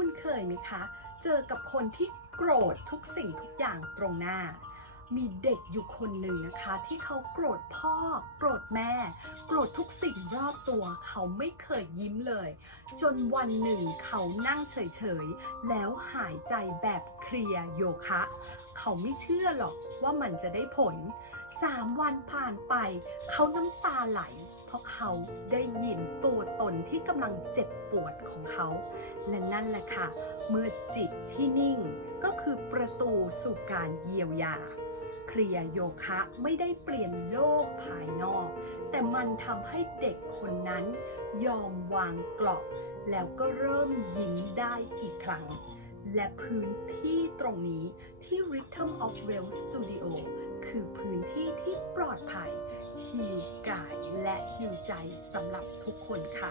คุณเคยไหมคะ เจอกับคนที่โกรธทุกสิ่งทุกอย่างตรงหน้า มีเด็กอยู่คนหนึ่งนะคะ ที่เขาโกรธพ่อ โกรธแม่ โกรธทุกสิ่งรอบตัว เขาไม่เคยยิ้มเลย จนวันหนึ่งเขานั่งเฉยๆ แล้วหายใจแบบเคลียร์โยคะ เขาไม่เชื่อหรอกว่ามันจะได้ผลสามวันผ่านไป เขาน้ำตาไหล เพราะเขาได้ยินตัว ที่กำลังเจ็บปวดของเขา และนั่นแหละค่ะ เมื่อจิตที่นิ่งก็คือประตูสู่การเยียวยา เคลียโยคะไม่ได้เปลี่ยนโลกภายนอก แต่มันทำให้เด็กคนนั้น ยอมวางเกราะแล้วก็เริ่มยิ้มได้อีกครั้ง และพื้นที่ตรงนี้ที่ Rhythm of Well Studio คือพื้นที่ที่ปลอดภัยฮิวกาย ฮิวใจสำหรับทุกคนค่ะ